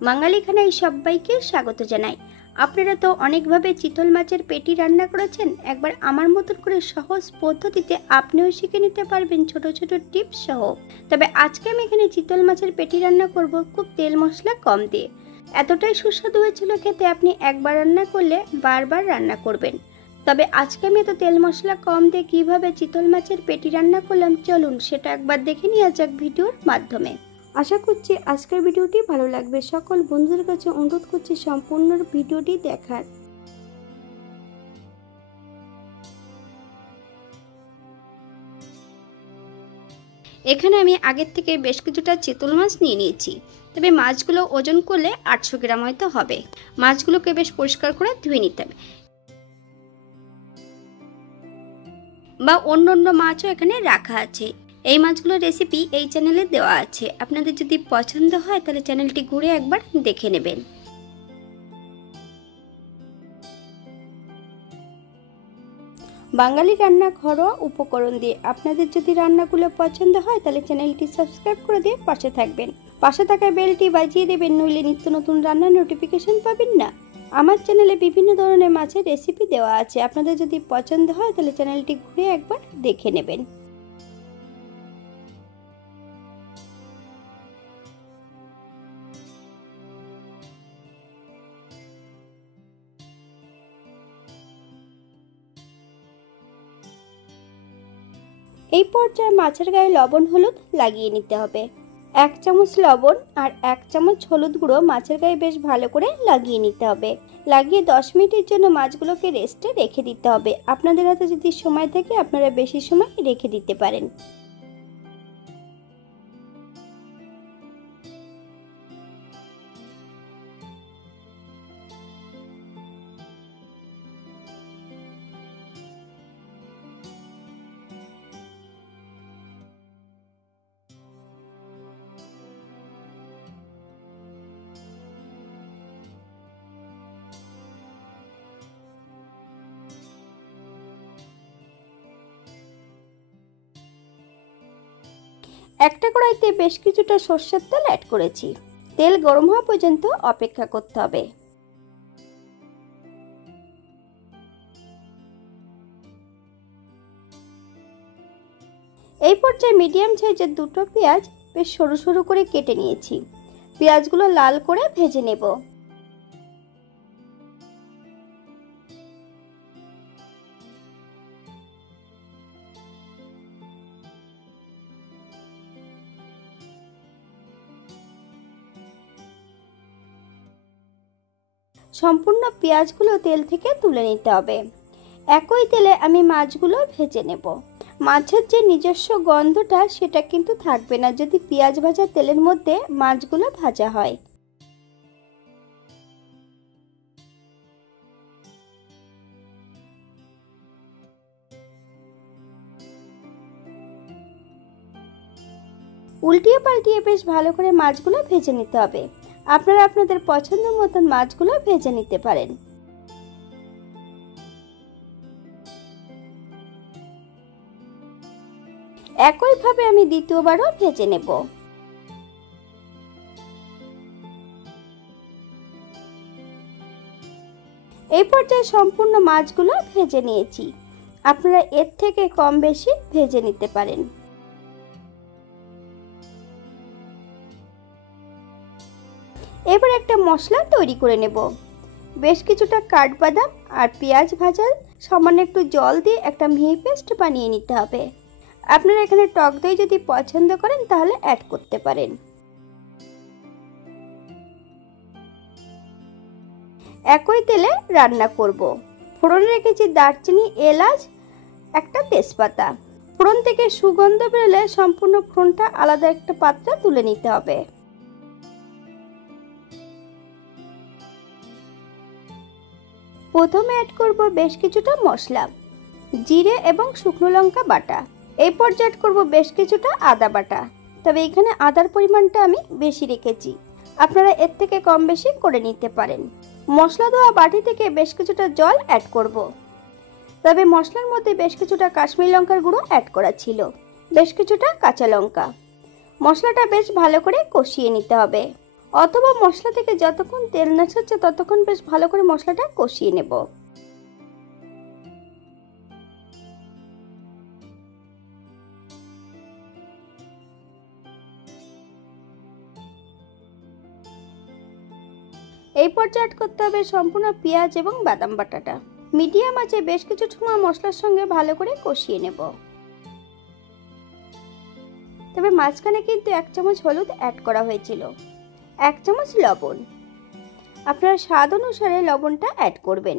বাঙালি খানায় সবাইকে স্বাগত জানাই। আপনারা তো অনেকভাবে চিতল মাছের পেটি রান্না করেছেন, একবার আমার মতন করে সহজ পদ্ধতিতে আপনিও শিখে নিতে পারবেন ছোট ছোট টিপস সহ। তবে আজকে আমি এখানে চিতল মাছের পেটি রান্না করব খুব তেল মশলা কম দিয়ে। এতটাই সুস্বাদু হয়েছিল খেতে, আপনি একবার রান্না করলে বারবার রান্না করবেন। তবে আজকে আমি এত তেল মশলা কম দিয়ে কিভাবে চিতল মাছের পেটি রান্না করলাম, চলুন সেটা একবার দেখে নেওয়া যাক ভিডিওর মাধ্যমে। আশা করছি আজকের ভিডিওটি ভালো লাগবে। সকল বন্ধুদের কাছে অনুরোধ করছি সম্পূর্ণ ভিডিওটি দেখার। এখানে আমি আগের থেকে বেশ কিছুটা চিতল মাছ নিয়ে নিয়েছি। তবে মাছগুলো ওজন করলে 800 গ্রাম হয়তো হবে। মাছগুলোকে বেশ পরিষ্কার করে ধুয়ে নিতে হবে, বা অন্য মাছও এখানে রাখা আছে। এই মাছগুলোর রেসিপি এই চ্যানেলে দেওয়া আছে, আপনাদের যদি পছন্দ হয় তাহলে চ্যানেলটি ঘুরে একবার দেখে নেবেন। বাঙালি রান্না ঘরোয়া উপকরণ দিয়ে আপনাদের যদি রান্নাগুলো পছন্দ হয় তাহলে চ্যানেলটি সাবস্ক্রাইব করে দিয়ে পাশে থাকবেন। পাশে থাকা বেলটি বাজিয়ে দেবেন, নইলে নিত্য নতুন রান্নার নোটিফিকেশন পাবেন না। আমার চ্যানেলে বিভিন্ন ধরনের মাছের রেসিপি দেওয়া আছে, আপনাদের যদি পছন্দ হয় তাহলে চ্যানেলটি ঘুরে একবার দেখে নেবেন। এই পর্যায়ে মাছের গায়ে লবণ হলুদ লাগিয়ে নিতে হবে। 1 চামচ লবণ আর 1 চামচ হলুদ গুঁড়ো মাছের গায়ে বেশ ভালো করে লাগিয়ে নিতে হবে। লাগিয়ে 10 মিনিটের জন্য মাছগুলোকে রেস্টে রেখে দিতে হবে। আপনাদের হাতে যদি সময় থাকে আপনারা বেশি সময় রেখে দিতে পারেন। একটা কড়াইতে বেশ কিছুটা সরষের তেল অ্যাড করেছি। তেল গরম হওয়া পর্যন্ত অপেক্ষা করতে হবে। এই পর্যায়ে মিডিয়াম সাইজের দুটো পেঁয়াজ বেশ সরু সরু করে কেটে নিয়েছি। পেঁয়াজগুলো লাল করে ভেজে নেব। সম্পূর্ণ পেঁয়াজগুলো তেল থেকে তুলে নিতে হবে। একই তেলে আমি মাছগুলো ভেজে নেব। মাছের যে নিজস্ব গন্ধটা সেটা কিন্তু থাকবে না যদি পেঁয়াজ ভাজা তেলের মধ্যে মাছগুলো ভাজা হয়। উল্টিয়ে পাল্টিয়ে বেশ ভালো করে মাছগুলো ভেজে নিতে হবে। আপনারা আপনাদের পছন্দ মতন মাছগুলো ভেজে নিতে পারেন। একইভাবে আমি দ্বিতীয়বারও ভেজে নেব। এই পর্যায়ে সম্পূর্ণ মাছগুলো ভেজে নিয়েছি। আপনারা এর থেকে কম বেশি ভেজে নিতে পারেন। এবার একটা মশলা তৈরি করে নেব। বেশ কিছুটা কাঠবাদাম আর পেঁয়াজ ভাজা সামান্য একটু জল দিয়ে একটা মিহি পেস্ট বানিয়ে নিতে হবে। আপনারা এখানে টক দই যদি পছন্দ করেন তাহলে অ্যাড করতে পারেন। একই তেলে রান্না করব। ফোড়নে রেখেছি দারচিনি, এলাচ, একটা তেজপাতা। ফোড়ন থেকে সুগন্ধ বেরোলে সম্পূর্ণ ফোড়নটা আলাদা একটা পাত্রে তুলে নিতে হবে। প্রথমে অ্যাড করব বেশ কিছুটা মশলা, জিরে এবং শুকনো লঙ্কা বাটা। এই পর্যায়ে অ্যাড করব বেশ কিছুটা আদা বাটা। তবে এখানে আদার পরিমাণটা আমি বেশি রেখেছি, আপনারা এর থেকে কম বেশি করে নিতে পারেন। মশলা দেওয়া বাটি থেকে বেশ কিছুটা জল অ্যাড করব। তবে মশলার মধ্যে বেশ কিছুটা কাশ্মীরি লঙ্কার গুঁড়ো অ্যাড করা ছিল, বেশ কিছুটা কাঁচা লঙ্কা। মশলাটা বেশ ভালো করে কষিয়ে নিতে হবে। অথবা মশলা থেকে যতক্ষণ তেল না ছাড়ছে ততক্ষণ বেশ ভালো করে মশলাটা কষিয়ে নেব। এই পর্যায়ে অ্যাড করতে হবে সম্পূর্ণ পেঁয়াজ এবং বাদাম বাটাটা। মিডিয়াম আঁচে বেশ কিছু সময় মশলার সঙ্গে ভালো করে কষিয়ে নেব। তবে মাঝখানে কিন্তু 1 চামচ হলুদ অ্যাড করা হয়েছিল, 1 চামচ লবণ। আপনারা স্বাদ অনুসারে লবণটা অ্যাড করবেন।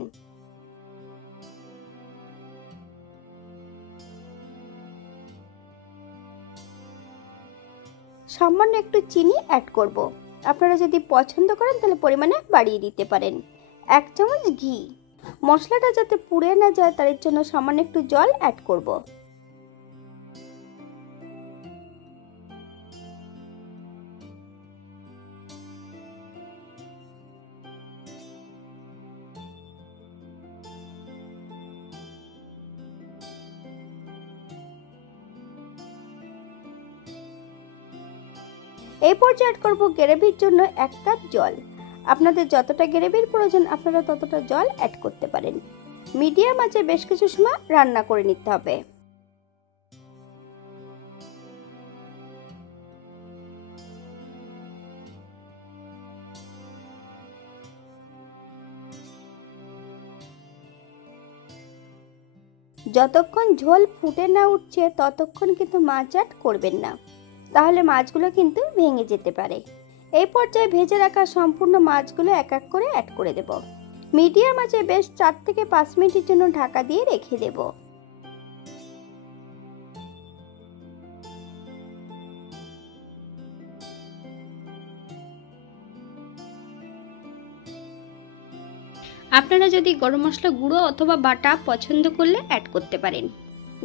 সামান্য একটু চিনি অ্যাড করব। আপনারা যদি পছন্দ করেন তাহলে পরিমাণে বাড়িয়ে দিতে পারেন। 1 চামচ ঘি। মশলাটা যাতে পুড়ে না যায় তার জন্য সামান্য একটু জল অ্যাড করব। এই পর্যায়ে অ্যাড করব গ্রেভির জন্য 1 কাপ জল। আপনাদের যতটা গ্রেভির প্রয়োজন আপনারা ততটা জল অ্যাড করতে পারেন। মিডিয়াম আঁচে বেশ কিছু সময় রান্না করে নিতে হবে। যতক্ষণ ঝোল ফুটে না উঠছে ততক্ষণ কিন্তু মাছ অ্যাড করবেন না, তাহলে মাছগুলো কিন্তু ভেঙে যেতে পারে। এই পর্যায়ে ভেজে রাখা সম্পূর্ণ মাছগুলো এক এক করে অ্যাড করে দেব। মিডিয়াম আঁচে বেশ 4 থেকে 5 মিনিটের জন্য ঢাকা দিয়ে রেখে দেব। আপনারা যদি গরম মশলা গুঁড়ো অথবা বাটা পছন্দ করলে অ্যাড করতে পারেন।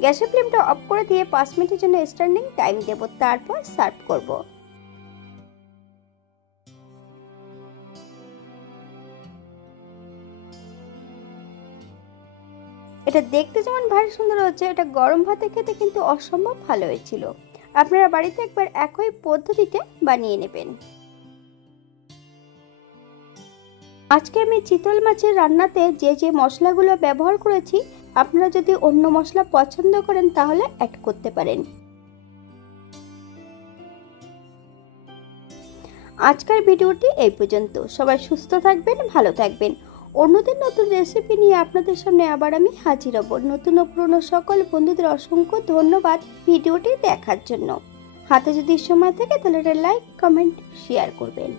গ্যাসের ফ্লেমটা অফ করে দিয়ে 5 মিনিটের জন্য স্ট্যান্ডিং টাইম দেব, তারপর সার্ভ করব। এটা দেখতে যেমন ভারী সুন্দর হচ্ছে, এটা গরম ভাতে খেতে কিন্তু অসম্ভব ভালো হয়েছিল। আপনারা বাড়িতে একবার একই পদ্ধতিতে বানিয়ে নেবেন। আজকে আমি চিতল মাছের রান্নাতে যে মশলাগুলো ব্যবহার করেছি আপনারা যদি অন্য মশলা পছন্দ করেন তাহলে অ্যাড করতে পারেন। আজকের ভিডিওটি এই পর্যন্ত। সবাই সুস্থ থাকবেন, ভালো থাকবেন। অন্যদিন নতুন রেসিপি নিয়ে আপনাদের সামনে আবার আমি হাজির হব। নতুন ও পুরনো সকল বন্ধুদের অসংখ্য ধন্যবাদ ভিডিওটি দেখার জন্য। হাতে যদি সময় থাকে তাহলে লাইক, কমেন্ট, শেয়ার করবেন।